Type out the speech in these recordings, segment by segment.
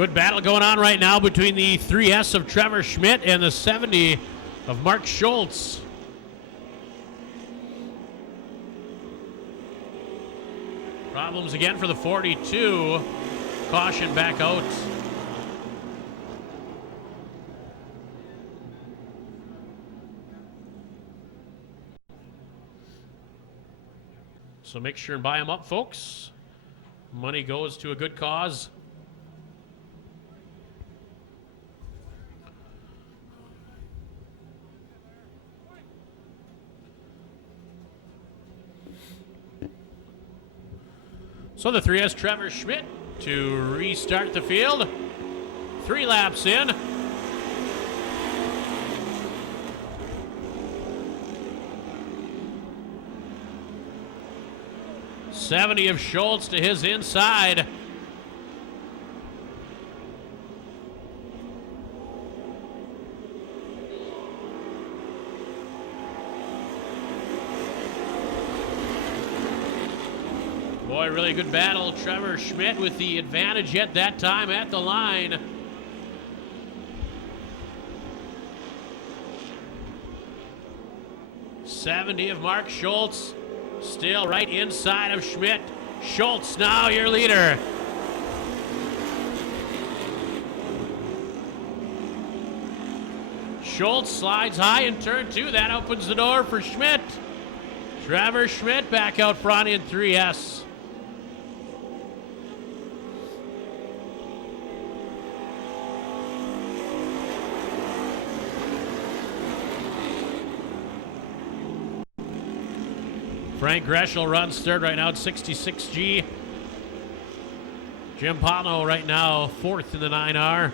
Good battle going on right now between the 3S of Trevor Schmidt and the 70 of Mark Schultz. Problems again for the 42. Caution back out. So make sure and buy them up, folks. Money goes to a good cause. So the 3S Trevor Schmidt to restart the field. 3 laps in. .70 of Schultz to his inside. Boy, really good battle. Trevor Schmidt with the advantage yet that time at the line. .70 of Mark Schultz. Still right inside of Schmidt. Schultz now your leader. Schultz slides high in turn 2. That opens the door for Schmidt. Trevor Schmidt back out front in 3S. Frank Greschel runs third right now at 66G. Jim Pano right now fourth in the 9R.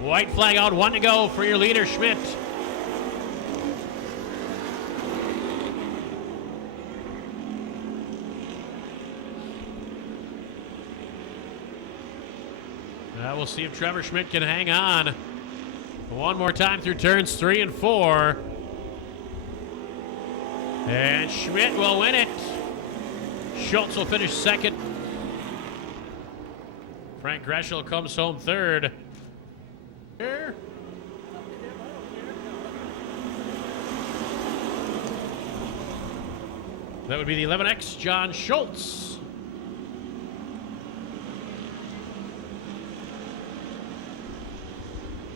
White flag out, 1 to go for your leader, Schmidt. We'll see if Trevor Schmidt can hang on. One more time through turns 3 and 4. And Schmidt will win it. Schultz will finish second. Frank Greschel comes home third. Here. That would be the 11X, John Schultz.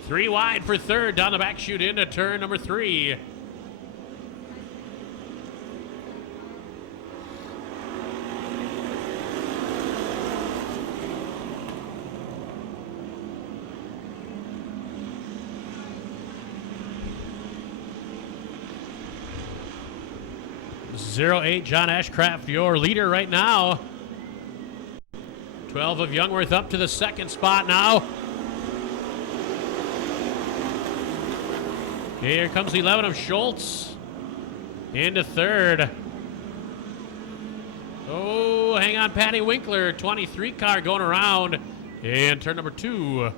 Three wide for third, down the back chute into turn number 3. .08 John Ashcraft, your leader right now. 12 of Youngworth up to the second spot now. Here comes the 11 of Schultz into third. Oh, hang on, Patty Winkler, 23 car going around in turn number 2.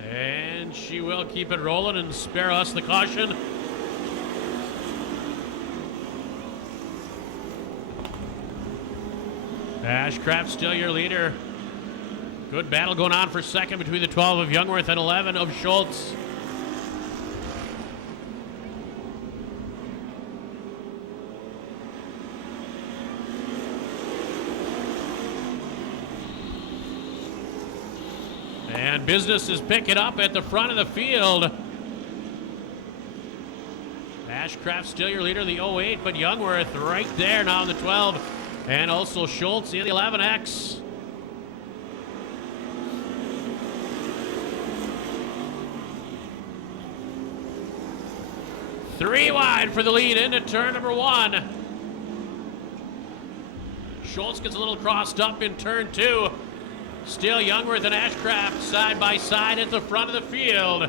And she will keep it rolling and spare us the caution. Ashcraft still your leader. Good battle going on for second between the 12 of Youngworth and 11 of Schultz. And business is picking up at the front of the field. Ashcraft still your leader, the 08, but Youngworth right there now in the 12. And also Schultz in the 11X. Three wide for the lead into turn number 1. Schultz gets a little crossed up in turn 2. Still Youngworth and Ashcraft side by side at the front of the field.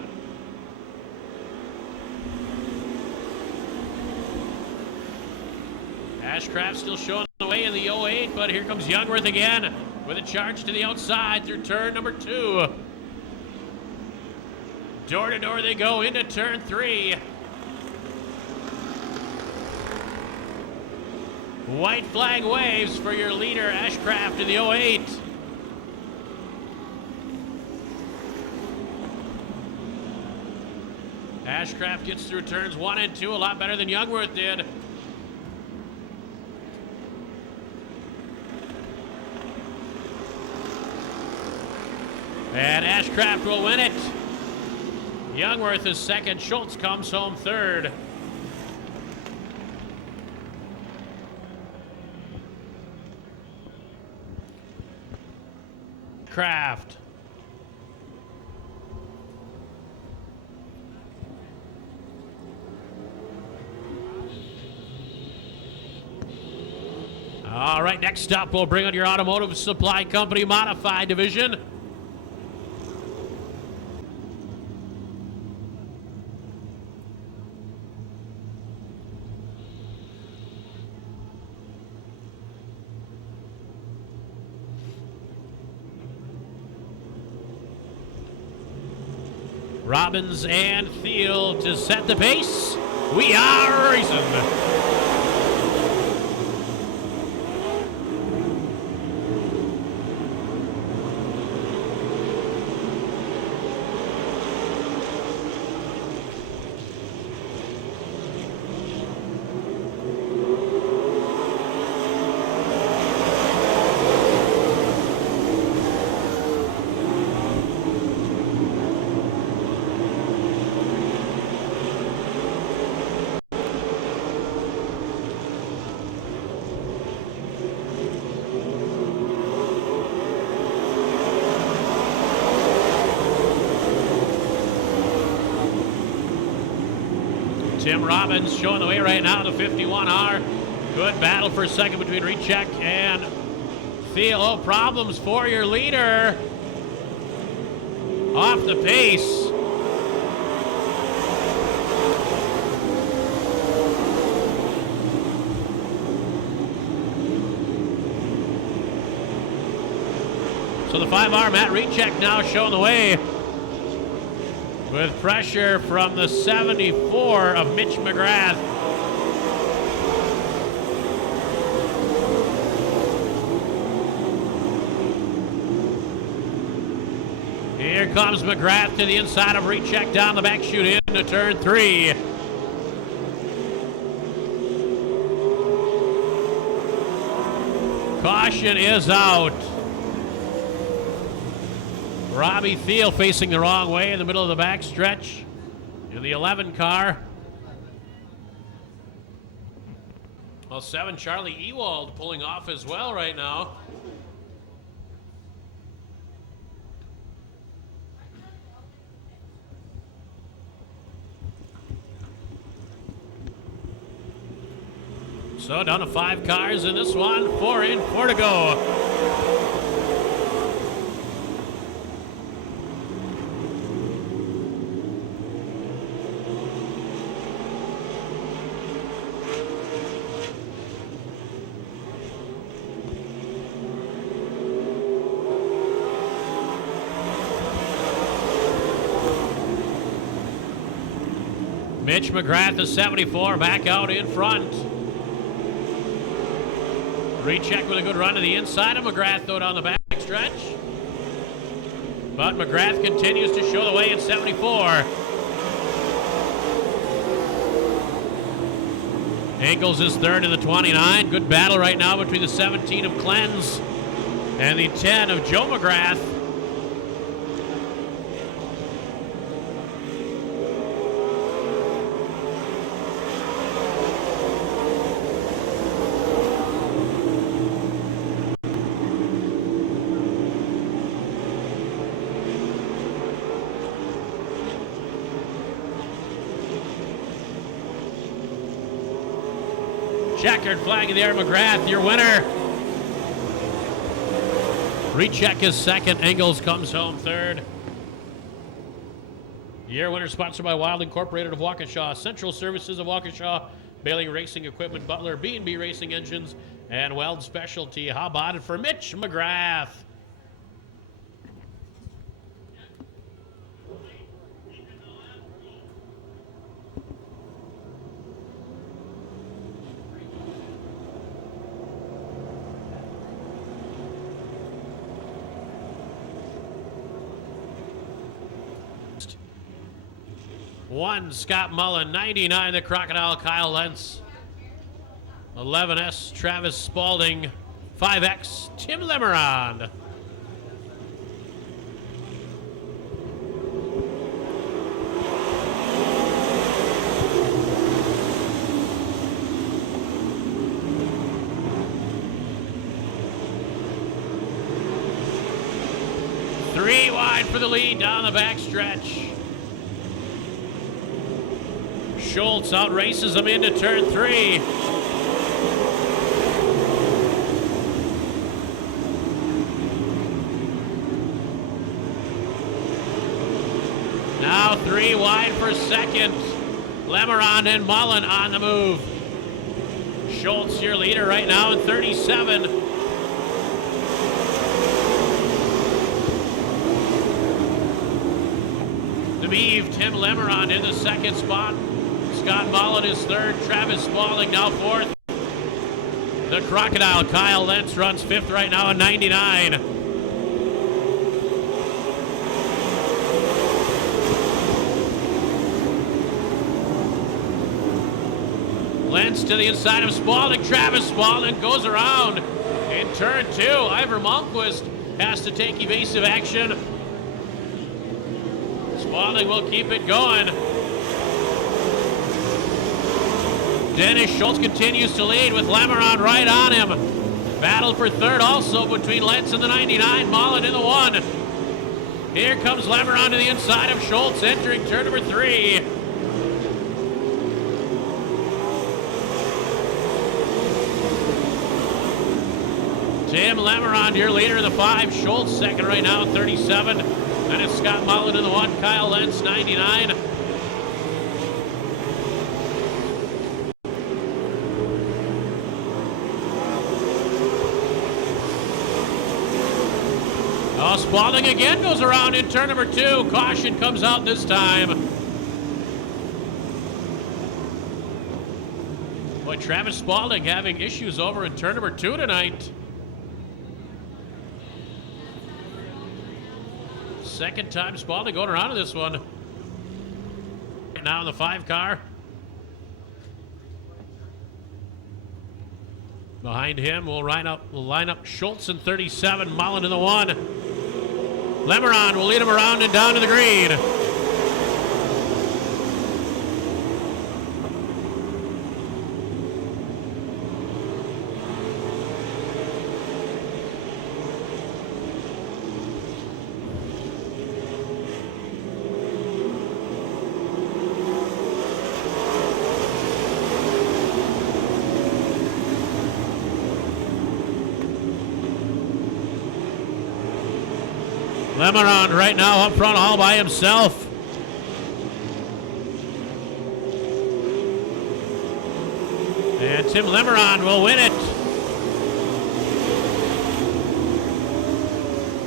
Ashcraft still showing the way in the 08, but here comes Youngworth again with a charge to the outside through turn number 2. Door to door they go into turn 3. White flag waves for your leader, Ashcraft, in the 08. Ashcraft gets through turns 1 and 2 a lot better than Youngworth did. And Ashcraft will win it. Youngworth is second. Schultz comes home third. Kraft. All right, next up, we'll bring on your Automotive Supply Company Modified Division. Robbins and Thiel to set the pace. We are racing. Tim Robbins showing the way right now, the 51R. Good battle for second between Recheck and Thiel. Oh, problems for your leader. Off the pace. So the 5R, Matt Recheck now showing the way, with pressure from the 74 of Mitch McGrath. Here comes McGrath to the inside of Recheck down the back chute into turn 3. Caution is out. Robbie Thiel facing the wrong way in the middle of the back stretch in the 11 car. Well, 7 Charlie Ewald pulling off as well right now. So down to 5 cars in this one, 4 in, 4 to go. Mitch McGrath, the 74, back out in front. Recheck with a good run to the inside of McGrath, though, down the back stretch. But McGrath continues to show the way in 74. Engels is third in the 29. Good battle right now between the 17 of Cleanse and the 10 of Joe McGrath. Checkered flag in the air, McGrath, your winner. Recheck is second. Engels comes home third. Your winner sponsored by Wild Incorporated of Waukesha, Central Services of Waukesha, Bailey Racing Equipment, Butler, B&B Racing Engines, and Weld Specialty. How about it for Mitch McGrath? 1, Scott Mullen. 99, the Crocodile, Kyle Lentz. 11S, Travis Spaulding. 5X, Tim Lemerand. Three wide for the lead down the backstretch. Schultz out races him into turn 3. Now 3 wide for second. Lemerand and Mullen on the move. Schultz, your leader right now in 37. DeBeeve, Tim Lemerand in the second spot. Scott Mullen is third. Travis Spaulding now fourth. The Crocodile, Kyle Lentz, runs fifth right now in 99. Lentz to the inside of Spaulding. Travis Spaulding goes around in turn 2. Ivor Malmquist has to take evasive action. Spaulding will keep it going. Dennis Schultz continues to lead with Lemerand right on him. Battle for third also between Lentz and the 99, Mullen in the 1. Here comes Lemerand to the inside of Schultz entering turn number 3. Tim Lemerand, your leader of the 5. Schultz second right now at 37. Then it's Scott Mullen in the 1. Kyle Lentz, 99. Oh, Spaulding again goes around in turn number 2. Caution comes out this time. Boy, Travis Spaulding having issues over in turn number 2 tonight. Second time Spaulding going around in this one. Now in the 5 car. Behind him, we'll line up Schultz in 37, Mullen in the 1. Lemerand will lead him around and down to the green. Lemerand right now up front all by himself. And Tim Lemerand will win it.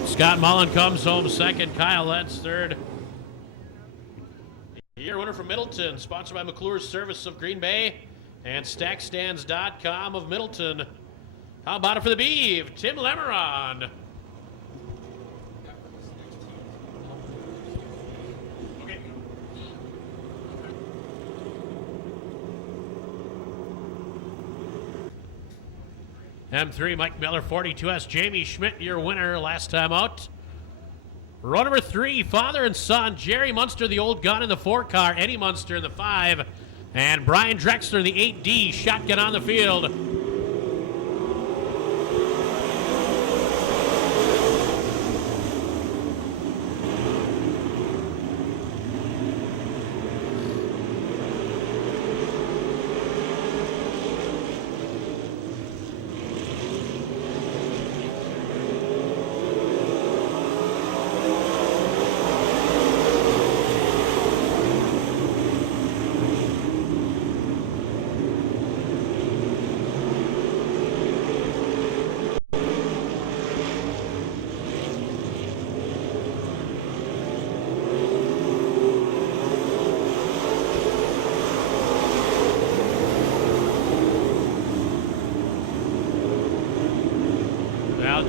Scott Mullen comes home second. Kyle Lentz third. Year winner from Middleton, sponsored by McClure's Service of Green Bay and StackStands.com of Middleton. How about it for the Beeve? Tim Lemerand. M3, Mike Miller, 42S. Jamie Schmidt, your winner last time out. Row number 3, father and son. Jerry Munster, the old gun in the 4 car. Eddie Munster in the 5. And Brian Drexler, the 8D, shotgun on the field.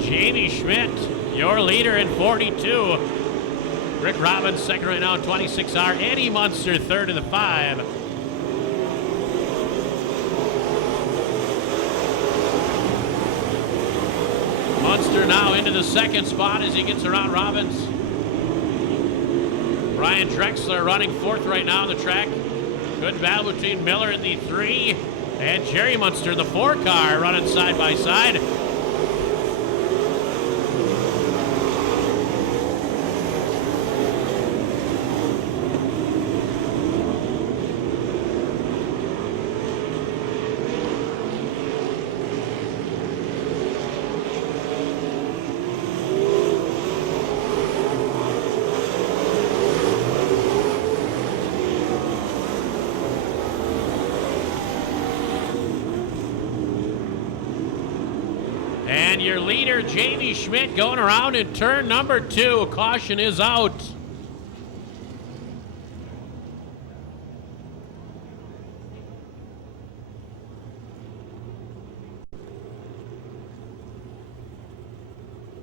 Jamie Schmidt, your leader in 42. Rick Robbins second right now in 26R. Eddie Munster third in the 5. Munster now into the second spot as he gets around Robbins. Ryan Drexler running fourth right now on the track. Good battle between Miller in the 3 and Jerry Munster in the 4 car running side by side. And your leader, Jamie Schmidt, going around in turn number 2. Caution is out.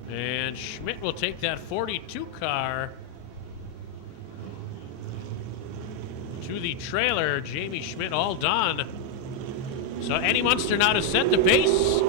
And Schmidt will take that 42 car to the trailer. Jamie Schmidt all done. So Eddie Munster now to set the pace.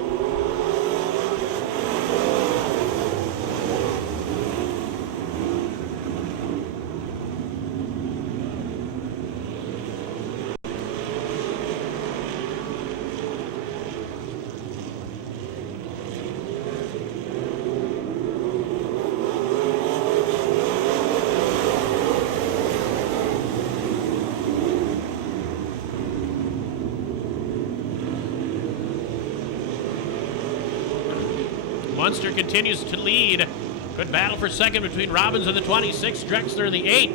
Munster continues to lead. Good battle for second between Robbins in the 26, Drexler in the 8.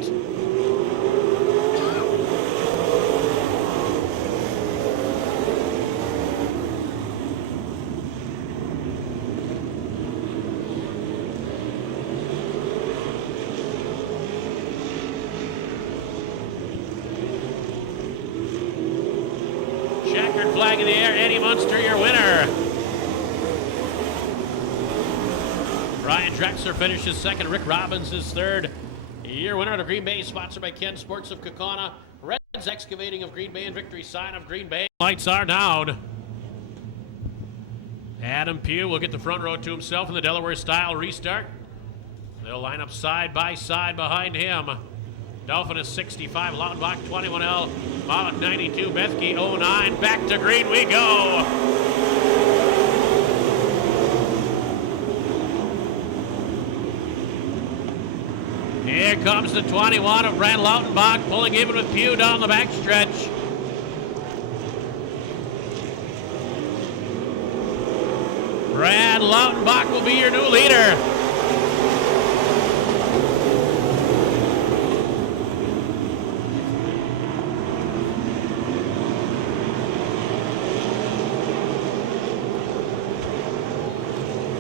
Checkered flag in the air. Eddie Munster, your winner. Ryan Drexler finishes second. Rick Robbins is third. Your winner out of Green Bay, sponsored by Ken Sports of Kaukauna, Reds Excavating of Green Bay, and Victory Sign of Green Bay. Lights are down. Adam Pugh will get the front row to himself in the Delaware style restart. They'll line up side by side behind him. Dolphin is 65, Lautenbach 21L, Pollock 92, Bethke 09. Back to green we go. Here comes the 21 of Brad Lautenbach, pulling even with Pugh down the backstretch. Brad Lautenbach will be your new leader.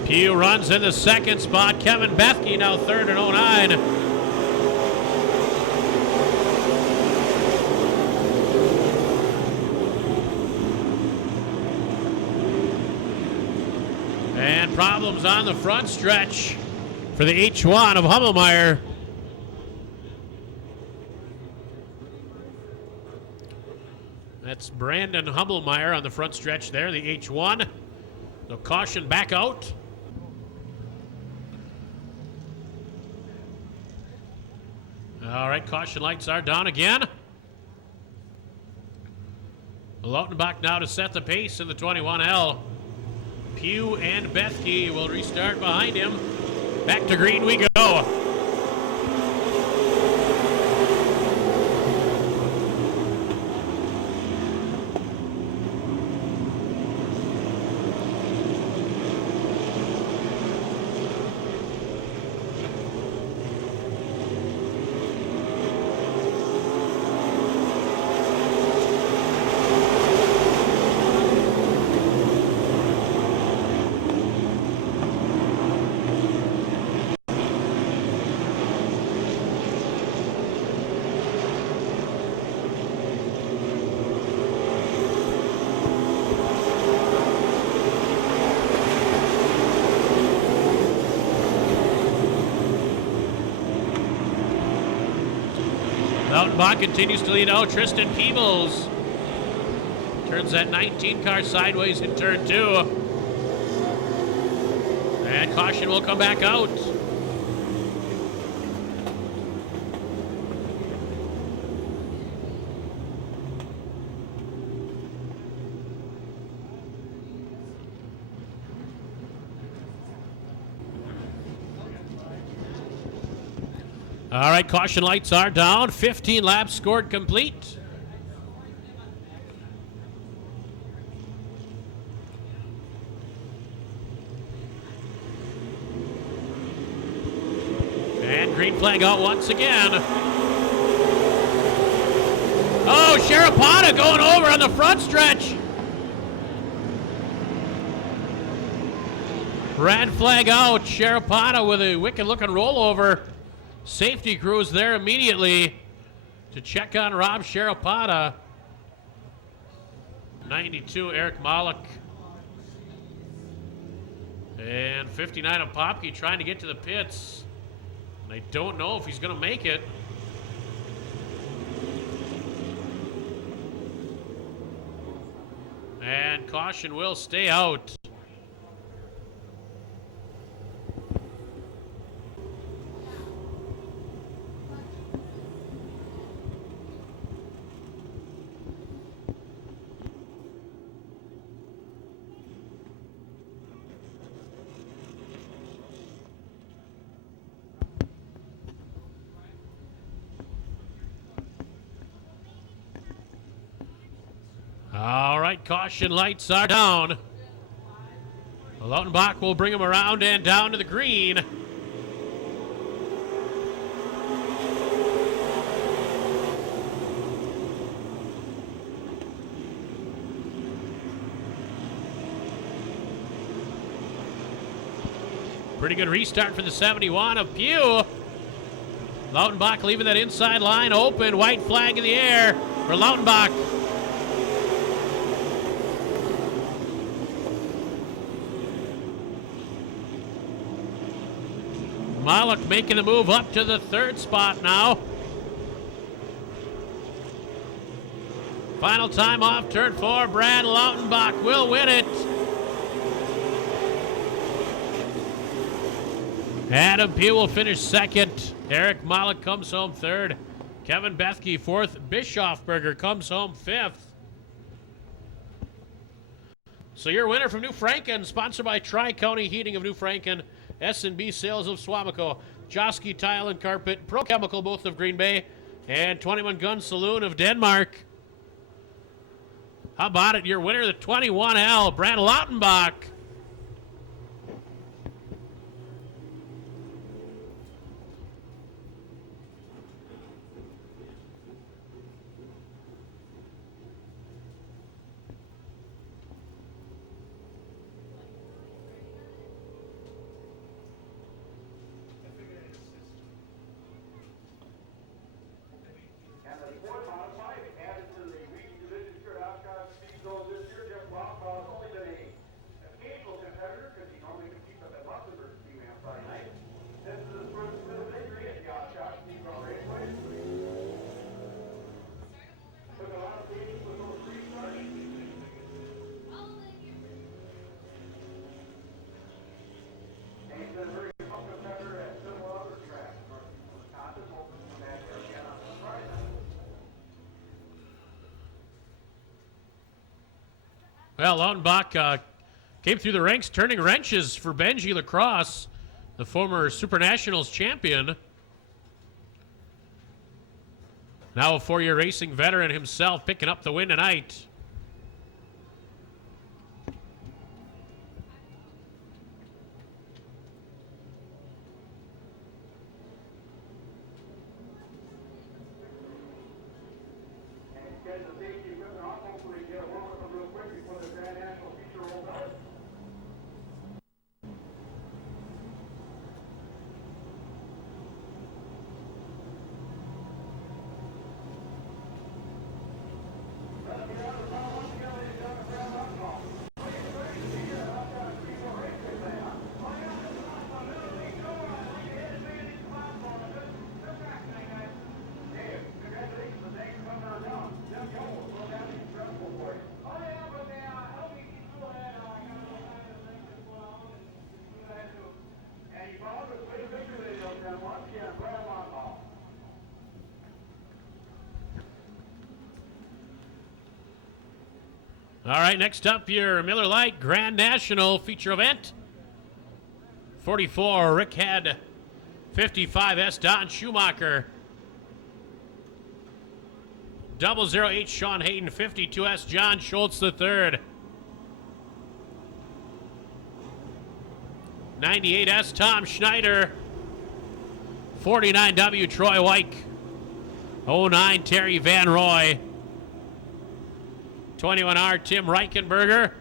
Pugh runs in the second spot. Kevin Bethke now third at 09. And problems on the front stretch for the H1 of Hummelmeyer. That's Brandon Hummelmeyer on the front stretch there, the H1. So caution back out. All right, caution lights are down again. Lautenbach now to set the pace in the 21L. Pugh and Bethke will restart behind him. Back to green we go. Lautenbach continues to lead out. Tristan Peebles turns that 19 car sideways in turn 2. And caution will come back out. All right, caution lights are down. 15 laps scored complete. And green flag out once again. Oh, Sharapata going over on the front stretch. Red flag out. Sharapata with a wicked looking rollover. Safety crews there immediately to check on Rob Sharapata. 92, Eric Malik. And 59 of Popke trying to get to the pits. And I don't know if he's going to make it. And caution will stay out. All right, caution lights are down. Lautenbach will bring him around and down to the green. Pretty good restart for the 71 of Pugh. Lautenbach leaving that inside line open. White flag in the air for Lautenbach. Malik making the move up to the third spot now. Final time off turn 4. Brad Lautenbach will win it. Adam Pugh will finish second. Eric Malik comes home third. Kevin Bethke fourth. Bischofberger comes home fifth. So your winner from New Franken, sponsored by Tri-County Heating of New Franken, S&B Sales of Swamico, Joski Tile and Carpet, Pro Chemical both of Green Bay, and 21 Gun Saloon of Denmark. How about it? Your winner, the 21L, Brad Lautenbach. Well, Lautenbach came through the ranks turning wrenches for Benji Lacrosse, the former Super Nationals champion. Now a 4-year racing veteran himself picking up the win tonight. All right, next up, your Miller Lite Grand National feature event. 44, Rick Head. 55S, Don Schumacher. 008, Sean Hayden. 52S, John Schultz III. 98S, Tom Schneider. 49W, Troy Wyke. 09, Terry Van Roy. 21R, Tim Reichenberger.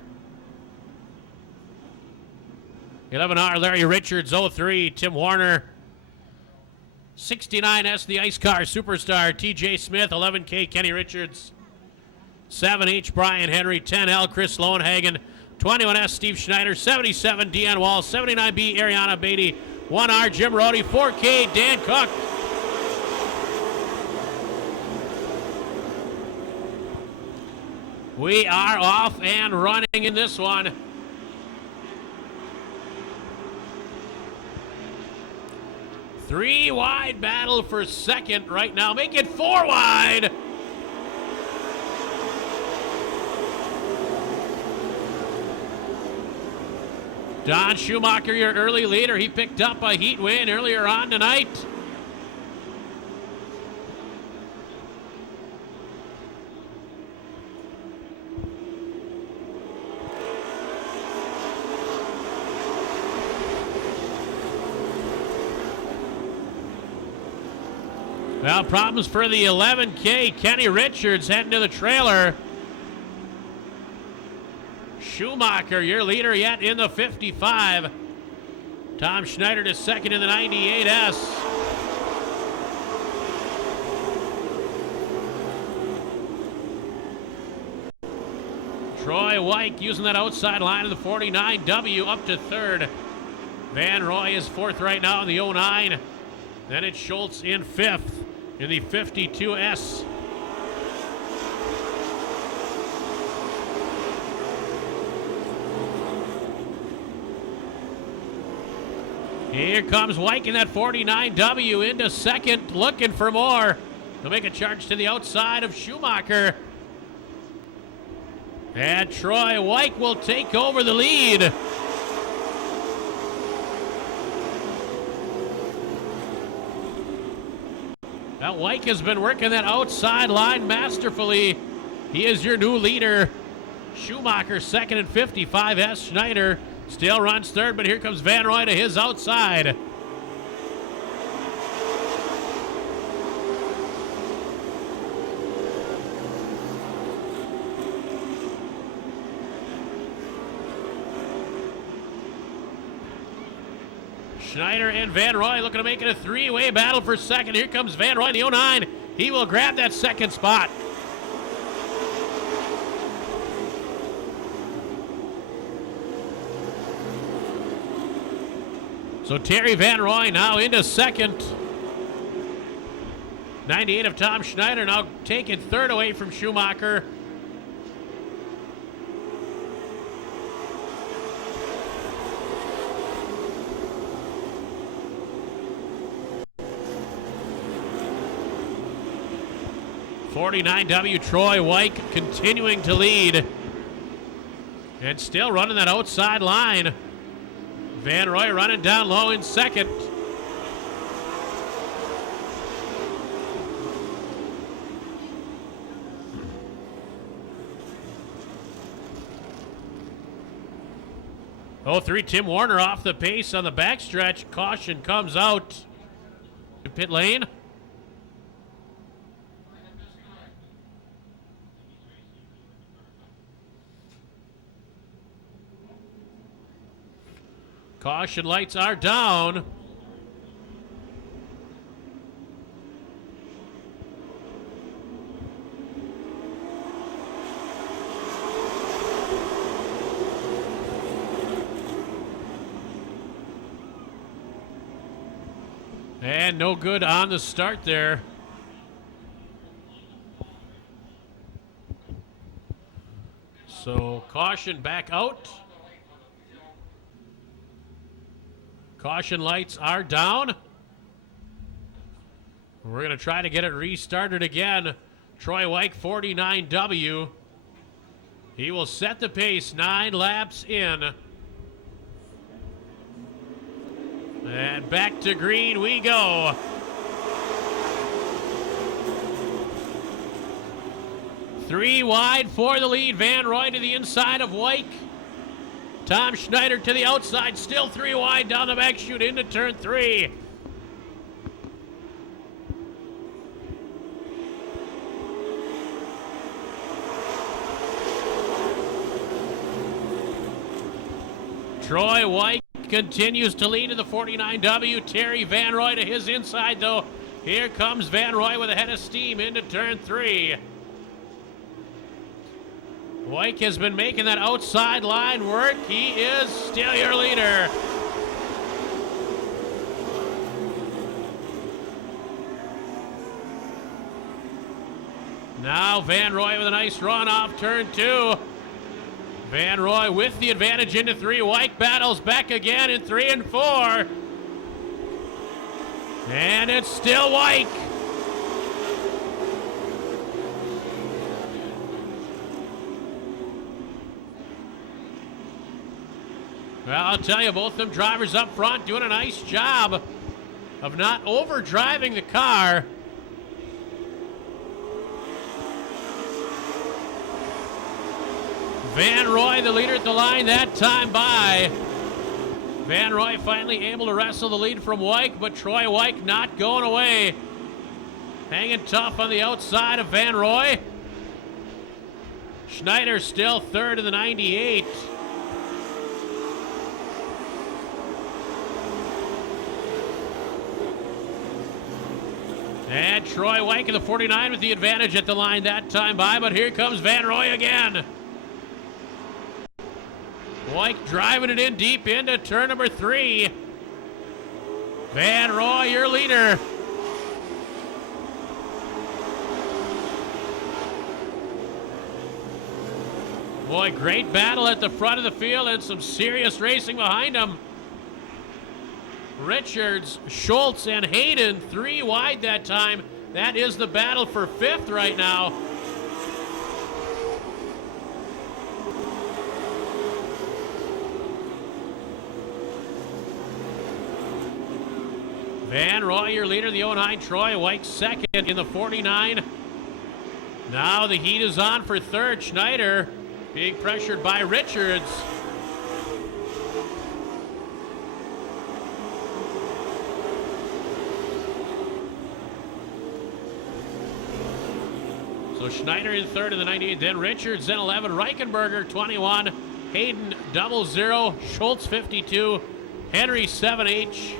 11R, Larry Richards. 03, Tim Warner. 69S, the Ice Car Superstar, TJ Smith. 11K, Kenny Richards. 7H, Brian Henry. 10L, Chris Lowenhagen. 21S, Steve Schneider. 77, Deanne Wall. 79B, Ariana Beatty. 1R, Jim Rhodey. 4K, Dan Cook. We are off and running in this one. Three wide battle for second right now. Make it four wide. Don Schumacher, your early leader. He picked up a heat win earlier on tonight. Well, problems for the 11K. Kenny Richards heading to the trailer. Schumacher, your leader yet in the 55. Tom Schneider to second in the 98S. Troy Wyke using that outside line of the 49W up to third. Van Roy is fourth right now in the 09. Then it's Schultz in fifth in the 52S. Here comes Wyke in that 49W into second, looking for more. He'll make a charge to the outside of Schumacher. And Troy Wyke will take over the lead. Now Wyke has been working that outside line masterfully. He is your new leader. Schumacher second and 55S. Schneider still runs third, but here comes Van Roy to his outside. Schneider and Van Roy looking to make it a three-way battle for second. Here comes Van Roy in the 09. He will grab that second spot. So Terry Van Roy now into second. 98 of Tom Schneider now taking third away from Schumacher. .49W Troy Wyke continuing to lead and still running that outside line. Van Roy running down low in second. Oh, 03 Tim Warner off the pace on the backstretch. Caution comes out to pit lane. Caution lights are down. And no good on the start there. So caution back out. Caution lights are down. We're going to try to get it restarted again. Troy Wyke, 49W. He will set the pace, 9 laps in. And back to green we go. Three wide for the lead. Van Roy to the inside of Wyke. Tom Schneider to the outside, still 3 wide down the back chute into turn 3. Troy Wyke continues to lead in the 49W. Terry Van Roy to his inside, though. Here comes Van Roy with a head of steam into turn 3. Wyke has been making that outside line work. He is still your leader. Now Van Roy with a nice run off turn 2. Van Roy with the advantage into 3. Wyke battles back again in 3 and 4. And it's still Wyke. Well, I'll tell you, both them drivers up front doing a nice job of not overdriving the car. Van Roy, the leader at the line that time by. Van Roy finally able to wrestle the lead from Wyke, but Troy Wyke not going away. Hanging tough on the outside of Van Roy. Schneider still third in the 98. And Troy Wyke in the 49 with the advantage at the line that time by, but here comes Van Roy again. Wyke driving it in deep into turn number 3. Van Roy, your leader. Boy, great battle at the front of the field and some serious racing behind him. Richards, Schultz, and Hayden 3 wide that time. That is the battle for 5th right now. Van Roy, your leader, the 09. Troy Wyke second in the 49. Now the heat is on for 3rd. Schneider being pressured by Richards. So Schneider in 3rd in the 98, then Richards, then 11, Reichenberger 21, Hayden 00, Schultz 52, Henry 7H,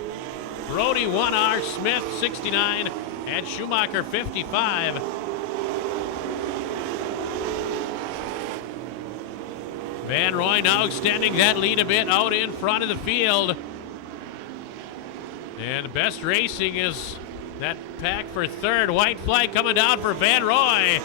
Brody 1R, Smith 69, and Schumacher 55. Van Roy now extending that lead a bit out in front of the field. And the best racing is that pack for 3rd. White flag coming down for Van Roy.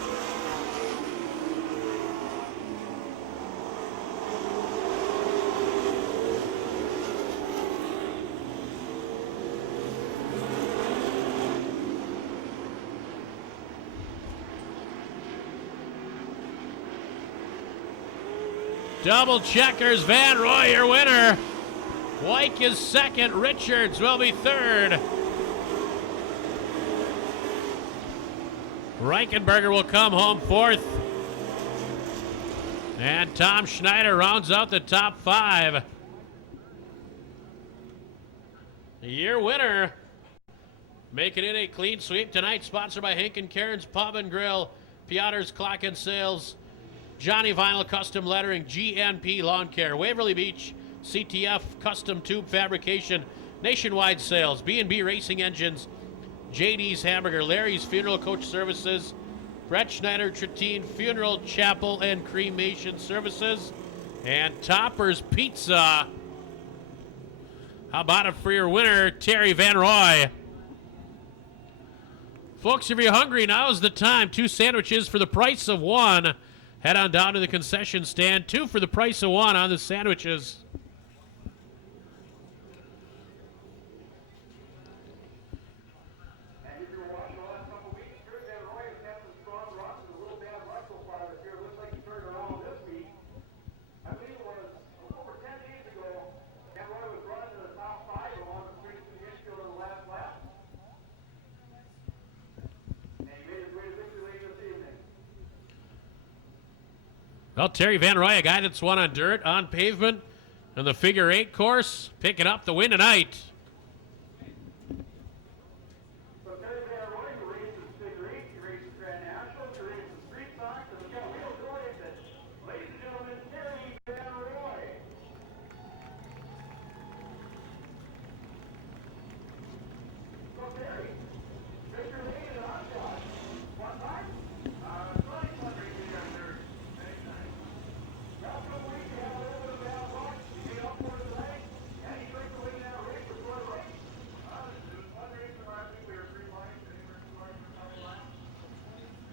Double checkers, Van Roy, your winner. Wyke is 2nd, Richards will be 3rd. Reichenberger will come home 4th. And Tom Schneider rounds out the top 5. Your winner, making it a clean sweep tonight, sponsored by Hank and Karen's Pub and Grill, Piotr's Clock and Sales, Johnny Vinyl Custom Lettering, GNP Lawn Care, Waverly Beach, CTF Custom Tube Fabrication, Nationwide Sales, B&B Racing Engines, JD's Hamburger, Larry's Funeral Coach Services, Brett Schneider Tritine Funeral Chapel and Cremation Services, and Topper's Pizza. How about it for your winner, Terry Van Roy? Folks, if you're hungry, now's the time. 2 sandwiches for the price of 1. Head on down to the concession stand. 2 for the price of 1 on the sandwiches. And if you're watching Well, Terry Van Roy, a guy that's won on dirt, on pavement, and the figure 8 course, picking up the win tonight. So Terry Van Roy, who races figure 8, he races Grand National, he races Street Stocks, and we got real joy of this. Ladies and gentlemen, Terry Van Roy. So Terry, Victor Lane and Oshkosh. One time? Funny fundraising on there. Anytime. Now, a couple weeks, you have a little bit of bad luck. You get up for it tonight, and you drink the win that race before the race. This is fundraising. I think we were 3 lines, and we were 2 lines for a couple laps.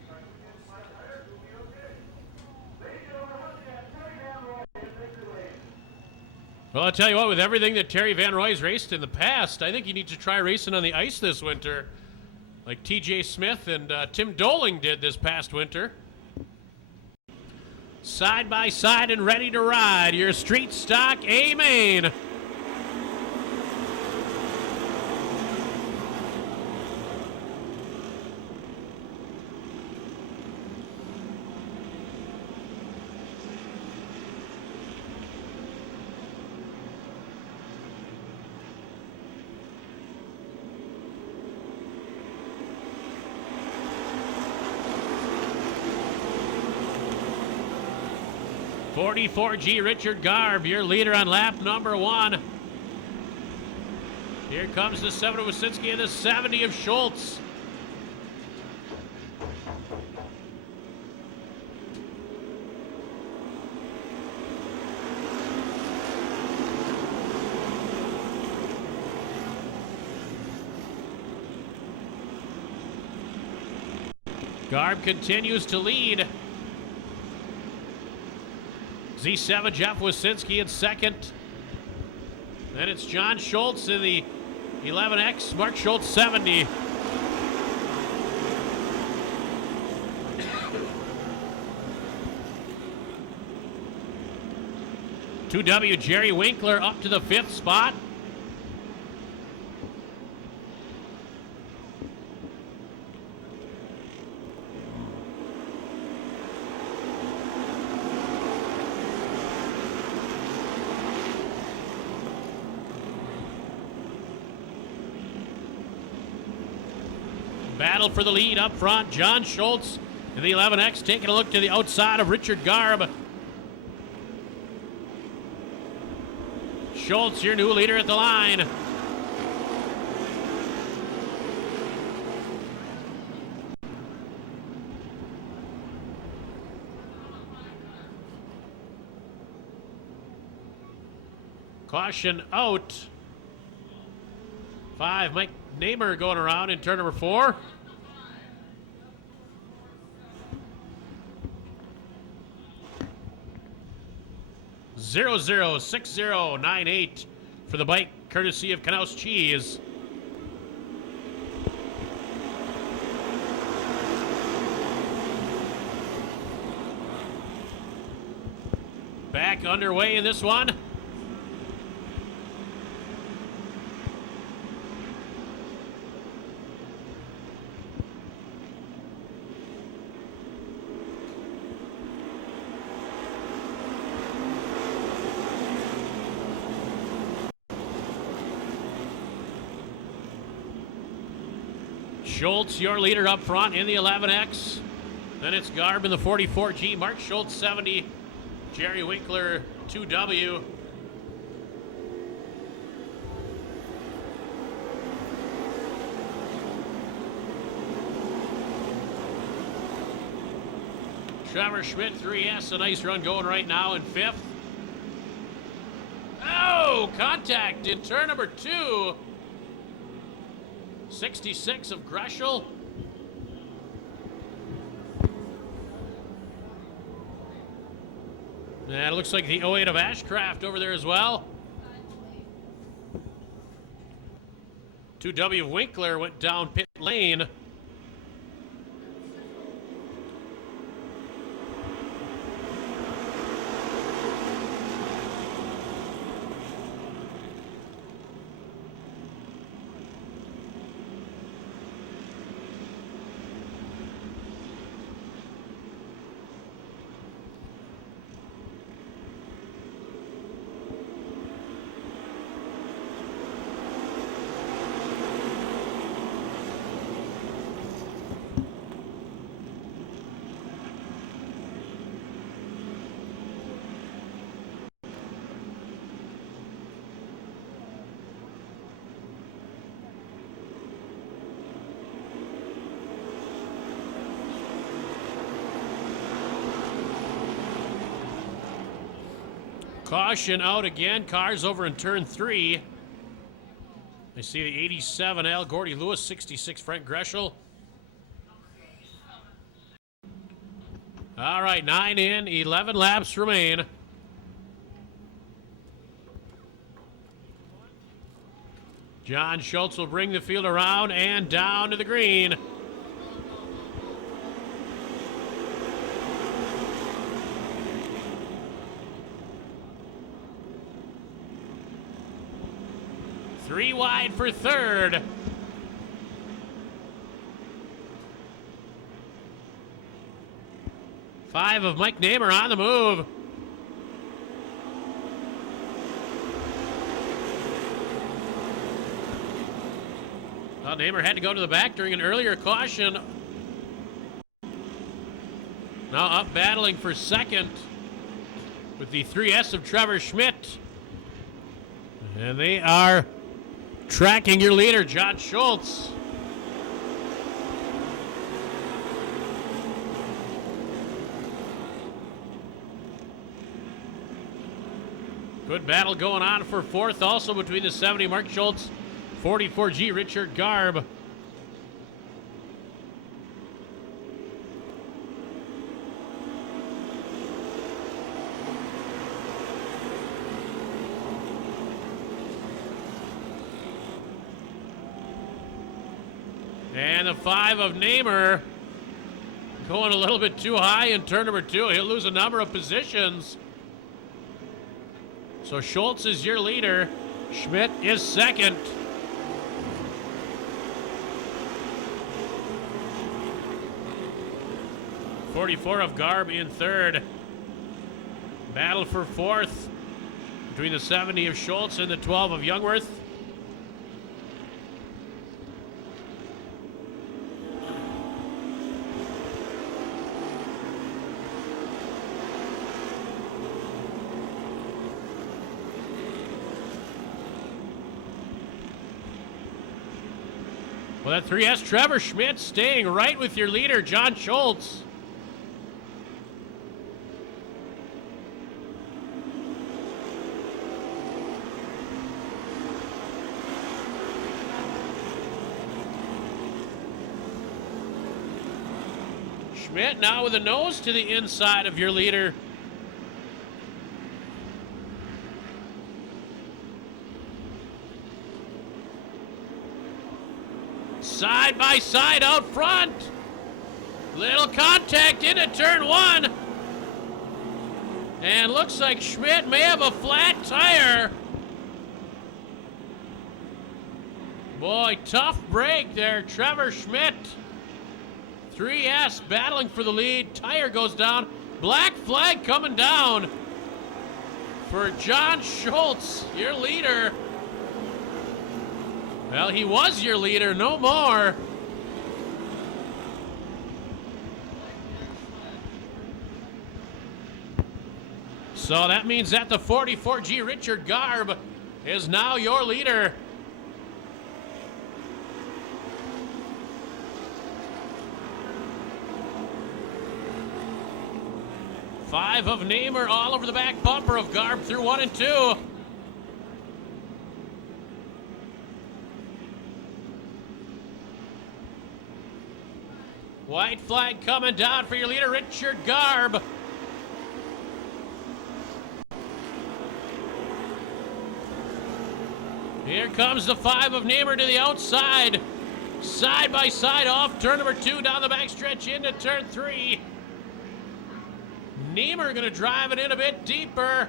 If I can get my tires, we'll be okay. Ladies and gentlemen, once again, Terry Van Roy and Victor Lane. Well, I'll tell you what, with everything that Terry Van Roy's raced in the past, I think you need to try racing on the ice this winter, like TJ Smith and Tim Doling did this past winter. Side by side and ready to ride, your street stock A-Main. .44G Richard Garb, your leader on lap number 1. Here comes the 7 of Wasinski and the 70 of Schultz. Garb continues to lead. Z7 Jeff Wasinski in second. Then it's John Schultz in the 11X, Mark Schultz 70. (2W) Jerry Winkler up to the 5th spot. Battle for the lead up front. John Schultz in the 11X taking a look to the outside of Richard Garb. Schultz, your new leader at the line. Caution out. 5, Mike Namer going around in turn number 4. Zero 6098 for the bike, courtesy of Knaus Cheese. Back underway in this one. Schultz, your leader up front in the 11X. Then it's Garb in the 44G. Mark Schultz, 70. Jerry Winkler, 2W. Trevor Schmidt, 3S. A nice run going right now in 5th. Oh, contact in turn number 2. 66 of Greschel. And it looks like the 08 of Ashcraft over there as well. 2W Winkler went down pit lane. Caution out again. Cars over in turn 3. I see the 87 Al Gordy Lewis, 66 Frank Greschel. All right, 9 in, 11 laps remain. John Schultz will bring the field around and down to the green. Three wide for third. Five of Mike Namer on the move. Well, Namer had to go to the back during an earlier caution. Now up battling for second with the 3S of Trevor Schmidt. And they are tracking your leader, John Schultz. Good battle going on for fourth also between the 70 Mark Schultz, 44G Richard Garb. And the 5 of Namer going a little bit too high in turn number 2. He'll lose a number of positions. So Schultz is your leader. Schmidt is second. .44 of Garb in third. Battle for fourth between the 70 of Schultz and the 12 of Youngworth. Well, that 3S Trevor Schmidt staying right with your leader, John Schultz. Schmidt now with a nose to the inside of your leader. Side by side out front. Little contact into turn 1. And looks like Schmidt may have a flat tire. Boy, tough break there. Trevor Schmidt. 3S battling for the lead. Tire goes down. Black flag coming down for John Schultz, your leader. Well, he was your leader, no more. So that means that the 44G Richard Garb is now your leader. Five of Namer all over the back bumper of Garb through 1 and 2. White flag coming down for your leader, Richard Garb. Here comes the 5 of Namer to the outside. Side by side off turn number 2 down the backstretch into turn 3. Namer going to drive it in a bit deeper.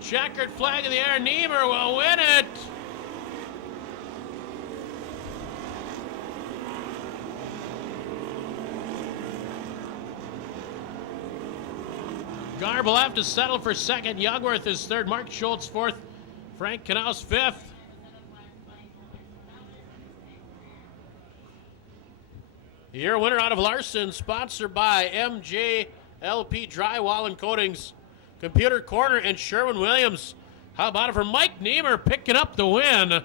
Checkered flag in the air. Namer will win it. Garb will have to settle for second. Youngworth is third. Mark Schultz fourth. Frank Knaus fifth. Your winner out of Larson, sponsored by MJLP Drywall and Coatings, Computer Corner, and Sherwin-Williams. How about it for Mike Namer picking up the win?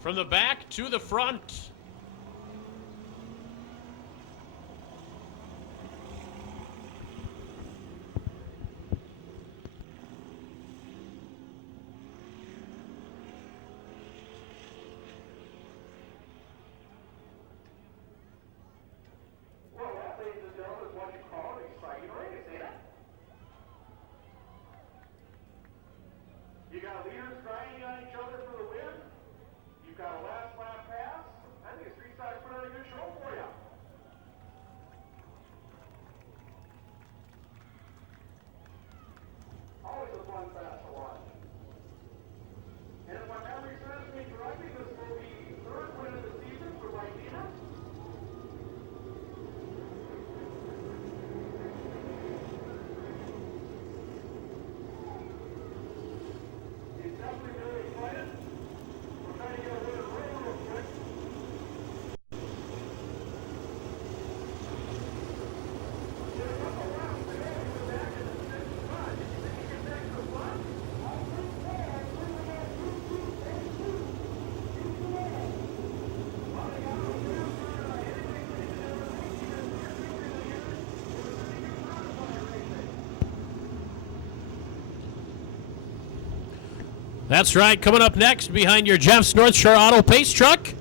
From the back to the front. That's right. Coming up next behind your Jeff's North Shore Auto Pace truck.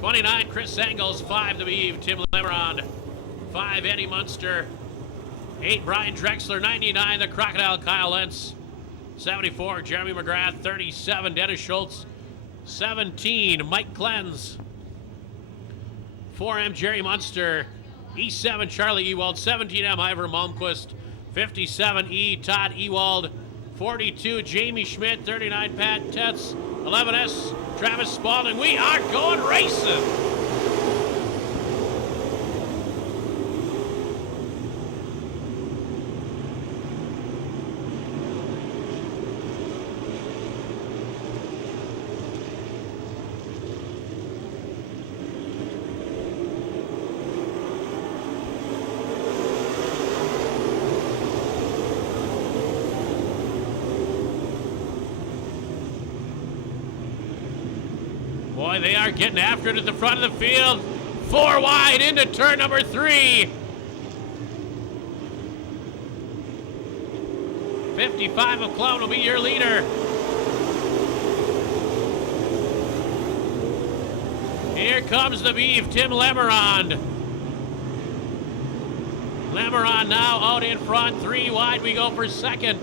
29, Chris Engels. 5, the Beeve, Tim Lemeron. 5, Eddie Munster. 8, Brian Drexler. 99, the Crocodile, Kyle Lentz. 74, Jeremy McGrath. 37, Dennis Schultz. 17, Mike Cleanse. 4M, Jerry Munster. E7, Charlie Ewald. 17M, Ivor Malmquist. 57E, Todd Ewald. 42, Jamie Schmidt. 39, Pat Tetz. 11S, Travis Spalding. We are going racing. Boy, they are getting after it at the front of the field. 4 wide into turn number 3. 55 McClellan will be your leader. Here comes the Beeve, Tim Lemeron. Lemeron now out in front. 3 wide we go for second.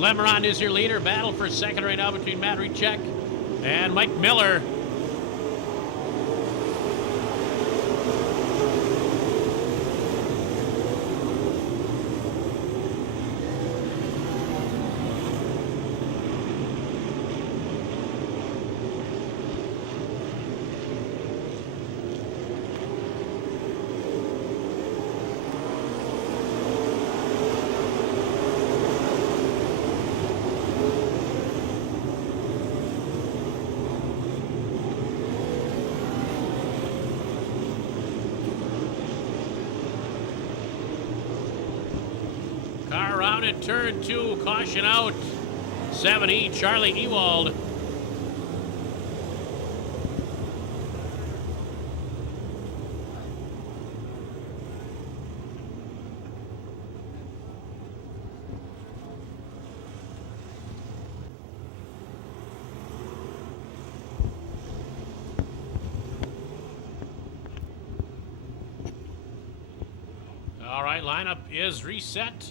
Lemeron is your leader. Battle for second right now between Matt Richek and Mike Miller. Car around at turn 2, caution out. 7E, Charlie Ewald. All right, lineup is reset.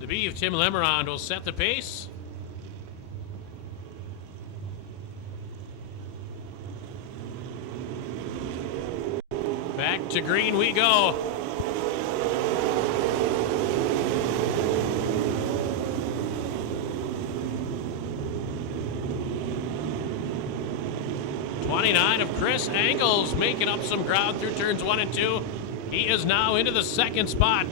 The Beeve, Tim Lemeron, will set the pace. Back to green we go. '29 of Chris Engels making up some ground through turns 1 and 2. He is now into the second spot.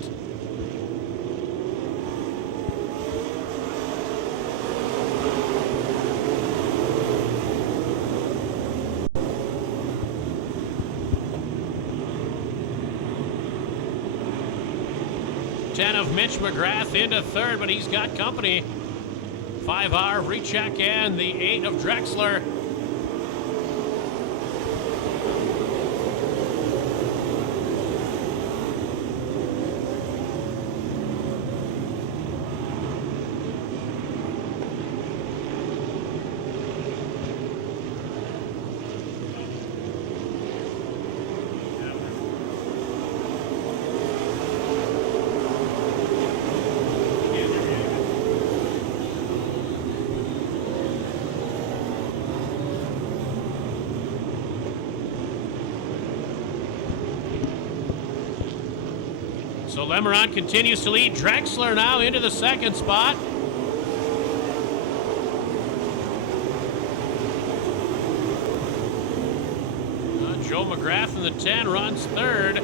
Of Mitch McGrath into third, but he's got company. 5R of Richek and the 8 of Drexler. So Lemeron continues to lead. Drexler now into the second spot. Joe McGrath in the 10 runs third.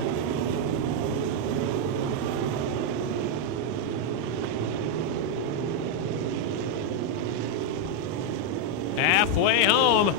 Halfway home.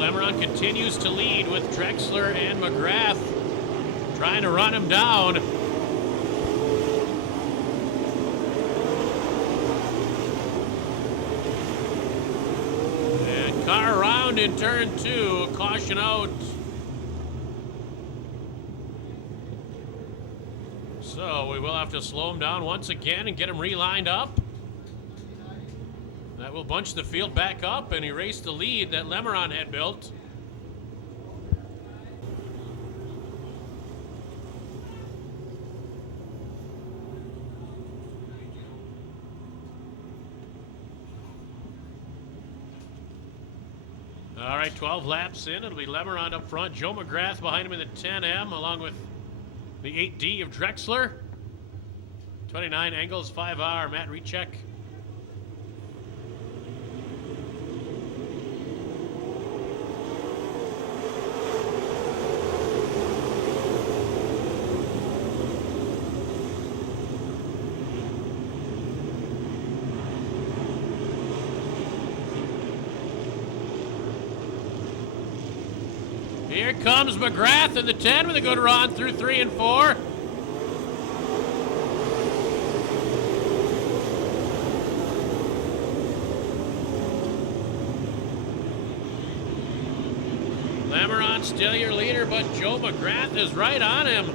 Lemeron continues to lead with Drexler and McGrath trying to run him down. And car around in turn 2, caution out. So we will have to slow him down once again and get him relined up. That will bunch the field back up and erase the lead that Lemeron had built. All right, 12 laps in. It'll be Lemeron up front. Joe McGrath behind him in the 10M, along with the 8D of Drexler. 29 Engels, 5R, Matt Recheck. Here comes McGrath in the 10 with a good run through 3 and 4. Lemeron still your leader, but Joe McGrath is right on him.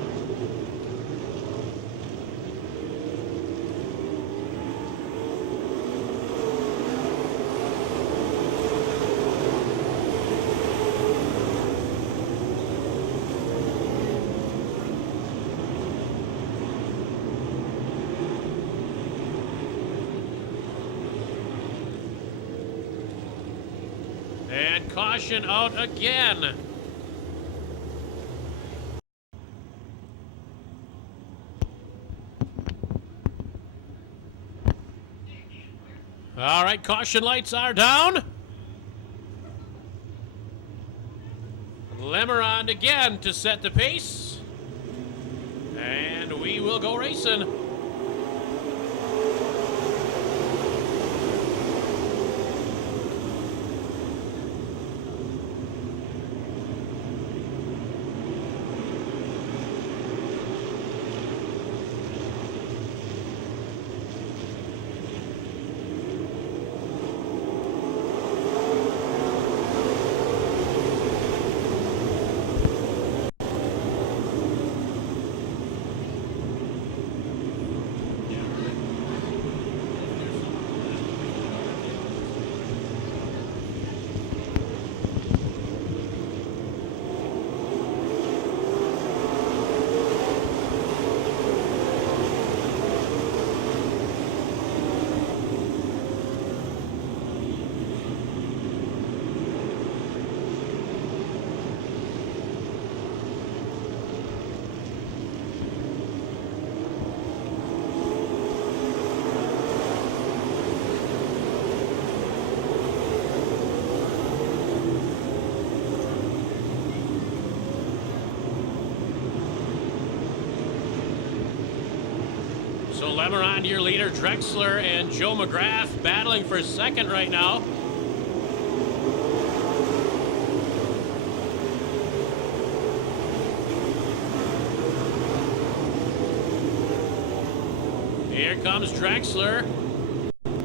And caution out again. All right, caution lights are down. Lemeron again to set the pace. And we will go racing. So Lemeron, your leader, Drexler and Joe McGrath battling for second right now. Here comes Drexler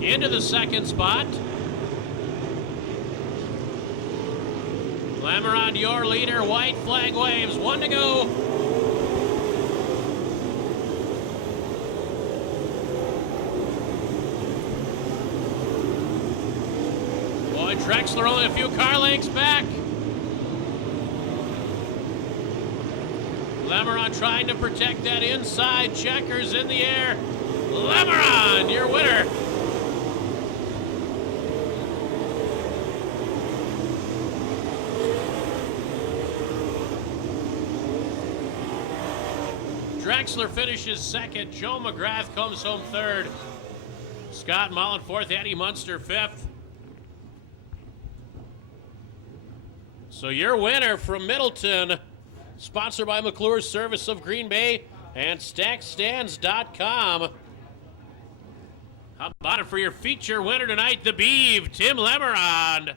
into the second spot. Lemeron, your leader, white flag waves, 1 to go. Drexler only a few car lengths back. Lemeron trying to protect that inside. Checkers in the air. Lemeron, your winner. Drexler finishes second. Joe McGrath comes home third. Scott Mullen fourth. Eddie Munster fifth. So your winner from Middleton, sponsored by McClure's Service of Green Bay and StackStands.com. How about it for your feature winner tonight, the Beeve, Tim Lemeron.